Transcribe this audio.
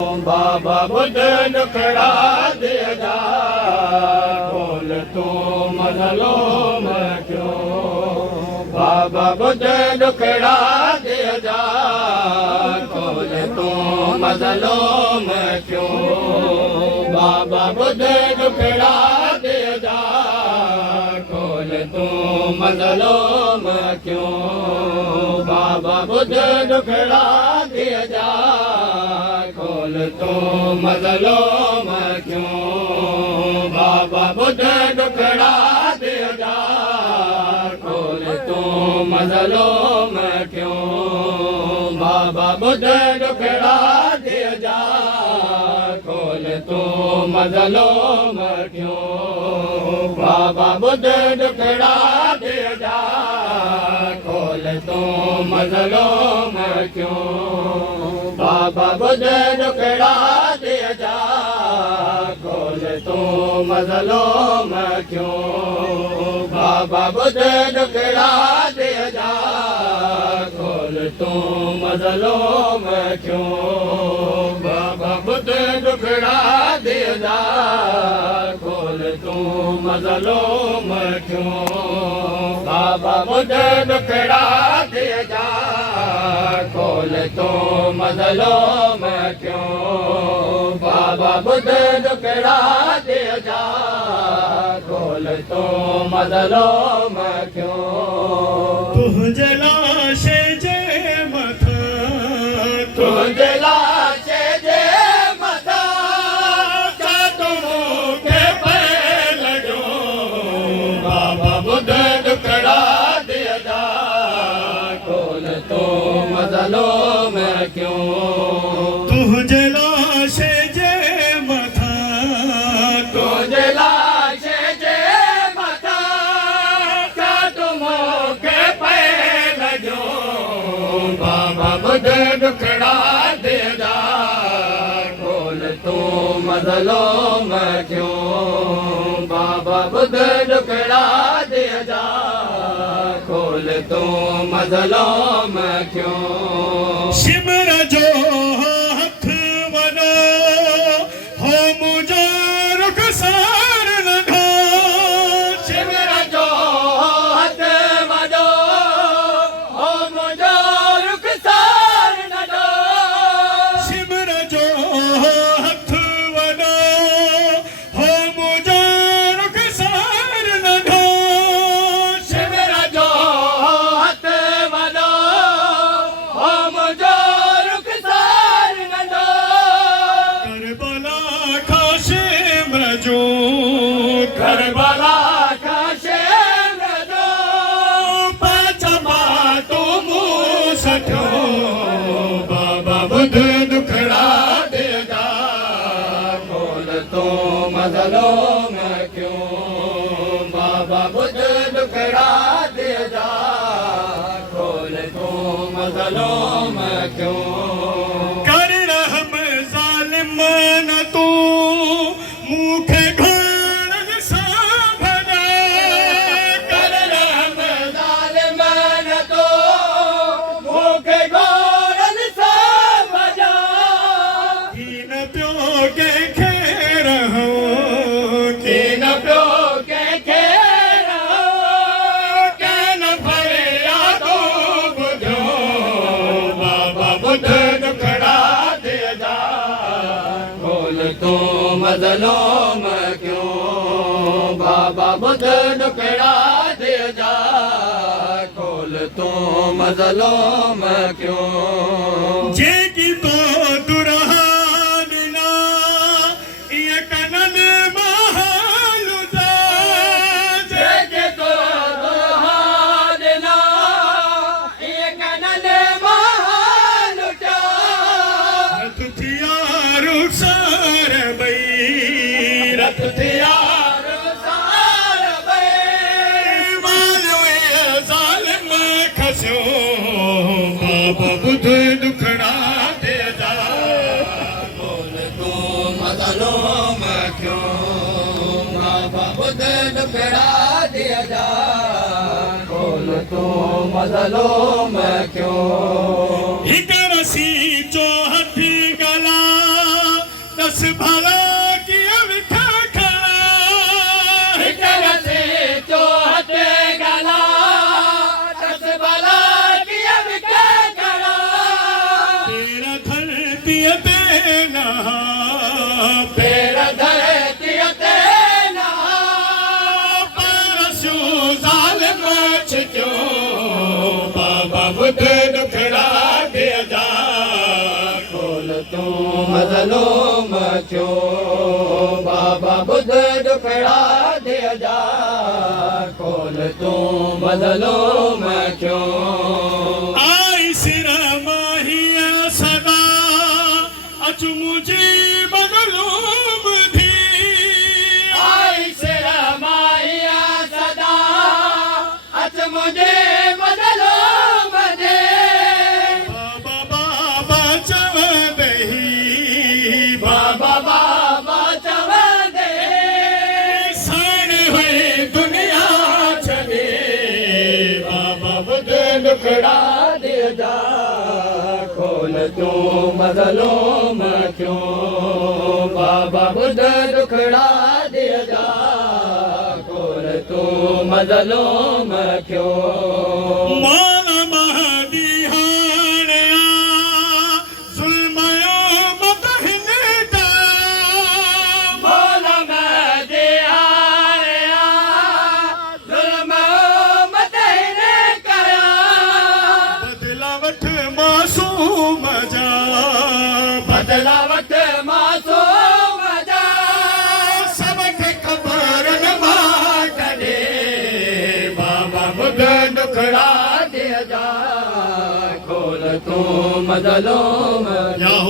बाबा बुध दुखड़ा दे जा खोल तू मजलूम क्यों। बाबा बुध दुखड़ा दे जा खोल तू मजलूम क्यों। बाबा बुध दुखड़ा दे जा खोल तू मजलूम क्यों। बाबा बुध दुखड़ा दे जा खोल तू मजलूम क्यों। बाबा बुध दुखड़ा दे जा खोल तू मजलूम क्यों। बाबा बुध दुखड़ा दे जा खोल तू मजलूम क्यों। बाबा बुध दुखड़ा दे जा खोल तू मजलूम क्यों। बाबा बुध दुखड़ा दे जा खोल तू मजलूम क्यों। बाबा बुध दुखड़ा दे जा खोल तू मजलूम क्यों। बाबा बुध दुखड़ा दे जा खोल तू मजलूम क्यों। बाबा बुध दुखड़ा दे जा खोल तू मजलूम क्यों। बाबा बुध दुखड़ा दे जा खोल तू मजलूम क्यों। तुझे लाशे जे मथा तुझे लाशे जे मथा का तुम के पैल जो। बाबा बुध दुखड़ा दे जा खोल तू मजलूम क्यों। तुझे लाशे जे मथा तुझे लाशे जे मथा का तुम के पैल जो। बाबा बुध दुखड़ा दे जा खोल तू मजलूम क्यों। बाबा बुध दुखड़ा दे जा खोल तू मजलूम क्यों। सिमर जो हथ वनो हो मुझो रुखसार न घो। सिमर जो हथ वनो हो मुझो रुखसार न दो। सिमर जो हथ वनो हो मुझो रुखसार न घो। सिमर जो हथ वनो हो मुझो रुखसार न दो। करबला का सिमर जो करबला का शेर जो पाचमा तू मुँह सठो। बाबा बुध दुखड़ा दे जा खोल तू मजलूम क्यों। बाबा बुध दुखड़ा दे जा खोल तू मजलूम क्यों। कर रहम जालिम न तू मुखे घोर साभरा। कर रहम जालिम न तो भूखे गोरन सा बजा। कीन प्यो के खेर हो तीन प्यो के खेर कैन भरे यादो बुझो। बाबा बुध दुखड़ा दे जा खोल तू मजलूम क्यों। बाबा बुध दुखड़ा दे जा खोल तू मजलूम क्यों। जे की तो दुरहान ना ये कनन महालुदा। जेके तो दोहादना ये कनन महालुटा। रत थिया रुखसार बई रत थियार सार बे मालवे जालिम खसो। बाबा बुध दुखड़ा दे जा खोल तू मजलूम क्यों। बाबा बुध दुखड़ा दे जा खोल तू मजलूम क्यों। एक रसी जो हथी गला न पेर धरती ते ना परसूं ज़ालिम छिकियो बाबा बुध दुखड़ा दे जा खोल तू मज़लूम थियो बाबा बुध दुखड़ा दे जा खोल तू मज़लूम थियो आई सिर माहिया सदा अच मुझे मज़लूम थी आई सिर माहिया सदा अच मुझे मज़लूम दे बाबा बाबा चवंदही बाबा बाबा चवंदे साण हुई दुनिया छॾे बाबा बुध दुखड़ा दे जा खोल तू मज़लूम थियो बाबा बुध दुखड़ा दे जा खोल तू मज़लूम थियो मौला महदी हाणे ज़ुल्म मत हिन ता मौला महदी आया ज़ुल्म मत हिन कया बदला वठ मासूम जा बदला वठ मासूम जा सबके ख़बर न मां कॾे बाबा बुध दुखड़ा दे जा खोल तू मज़लूम या